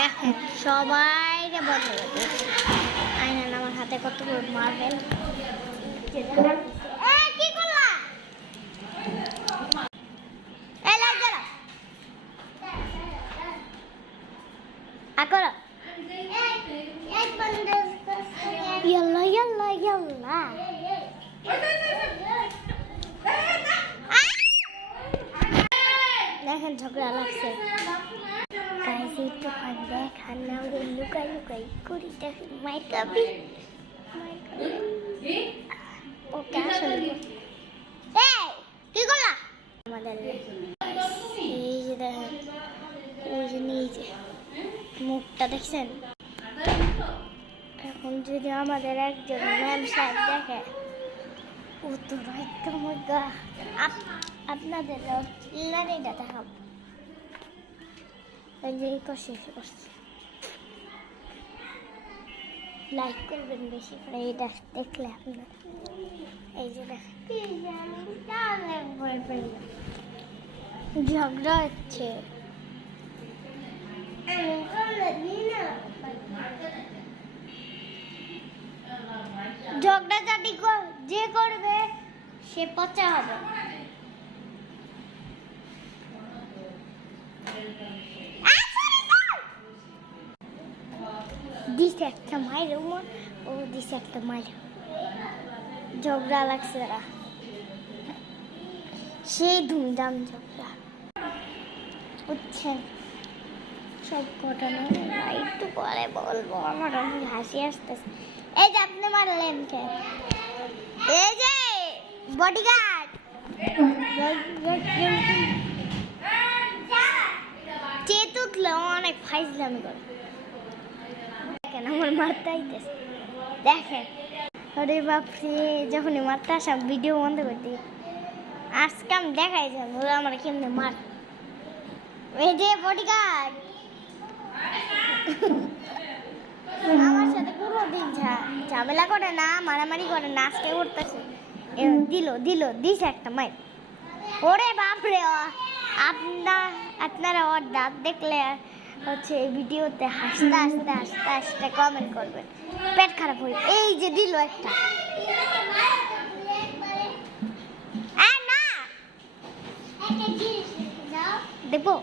দেখেন সবাই বন্ধ করে আয়না আমার হাতে কত বড় মার্বেল কি করলা আকরা يلا يلا يلا দেখেন ঝগড়া লাগছে গাইস একটু খান দেখান না ওরে লুকাই লুকাই করি দেখেন মাইর কাপি ওকে আসলে এই কি করলা আমাদের এই যে দেখেন ওই যে নিচে মুখটা দেখছেন এখন যদি আমাদের একজন ম্যাম সাহেব দেখে ও তো একদম আপনাদের লাড়িটা দেখাব এই যে শেষ করছে লাইক করবেন বেশি করে এইটা দেখলে আপনার এই যে ঝগড়া হচ্ছে ঝগড়াঝাটি যে করবে সে পচা হবে দিছে একটা মায়ের ও দিছে একটা মায়ের ঝগড়া লাগছে সেই ধুমধাম ঝগড়া বুঝছেন সব ঘটনা একটু পরে বলবো আমার অনেক হাসি আসতেছে এই যে আপনি মারলেন কে এই যে বডিগার্ড চেতুকলে অনেক ফাইজলামি করে দেখেন আমার মারতে আইতেছে দেখেন ওরে বাপরে যখনই মারতে আসা ভিডিও বন্ধ করে দিই আজকে আমি দেখাই যাবো ওরা আমার কেমনে মার এই যে বডিগার্ড আমার সাথে কোনোদিন ঝামেলা করে না মারামারি করে না আজকে করতেছে দিছে একটা মাইর ওরে বাপরে আপনারা ওর দাঁত দেখলে হচ্ছে এই ভিডিওতে হাসতে হাসতে হাসতে হাসতে কমেন্ট করবেন পেট খারাপ হয়ে এই যে দিল একটা না দেবো